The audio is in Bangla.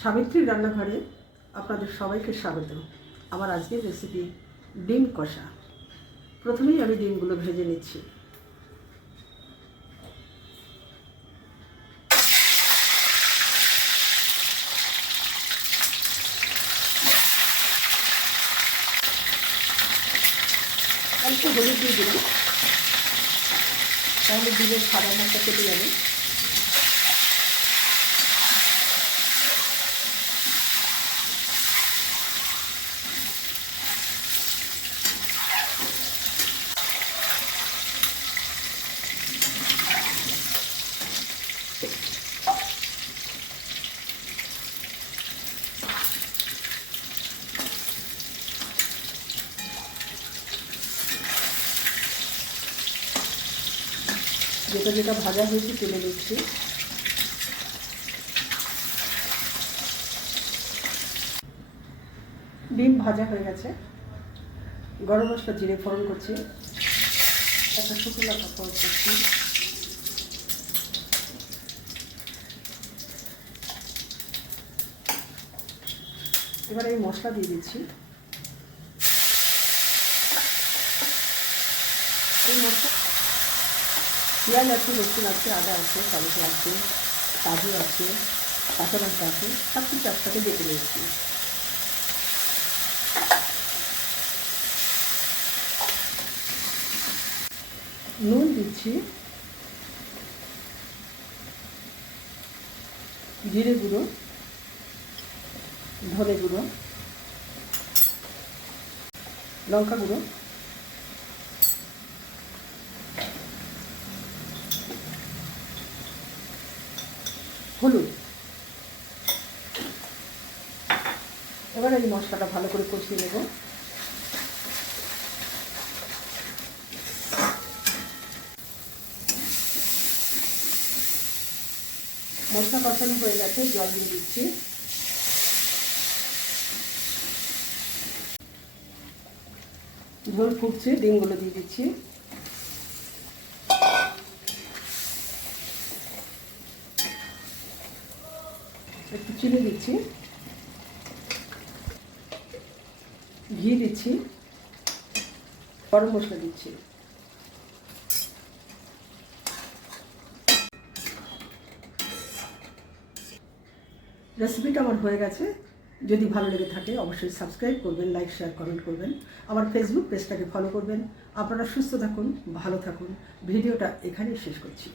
সাবিত্রীর রান্নাঘরে আপনাদের সবাইকে স্বাগত। আমার আজকের রেসিপি ডিম কষা। প্রথমেই আমি ডিমগুলো ভেজে নিচ্ছি। অল্প হলুদ দিয়ে দিলাম, তাহলে ডিমের সাদা ভাতটা কেটে যাবে। যেটা যেটা ভাজা হয়েছে তুলে নিচ্ছি। ডিম ভাজা হয়ে গেছে। গরম মশলা জিরে ফোড়ন করছি, একটা শুকনো লঙ্কা ফোড়ন করছি, এবার এই মশলা দিয়ে দিচ্ছি। এই মশলা পেঁয়াজ আছে, রসুন আছে, আদা আছে, টমেটো আছে, কাজু আছে, কাঁচা লঙ্কা আছে, সব কিছু একসাথে বেটে নিয়েছি। নুন দিচ্ছি, জিরে গুঁড়ো, ধনে গুঁড়ো, লঙ্কা গুঁড়ো, হলুদ। এবার এই মশলাটা ভালো করে কষিয়ে নেব। মশলা কষানো হয়ে গেছে, জল দিয়ে দিচ্ছি। ঝোল ফুটছে, ডিমগুলো দিয়ে দিচ্ছি। একটু চিনি দিচ্ছি, ঘি দিচ্ছি, গরম মশলা দিচ্ছি। রেসিপিটা আমার হয়ে গেছে। যদি ভালো লেগে থাকে অবশ্যই সাবস্ক্রাইব করবেন, লাইক, শেয়ার, কমেন্ট করবেন। আমার ফেসবুক পেজটাকে ফলো করবেন। আপনারা সুস্থ থাকুন, ভালো থাকুন। ভিডিওটা এখানেই শেষ করছি।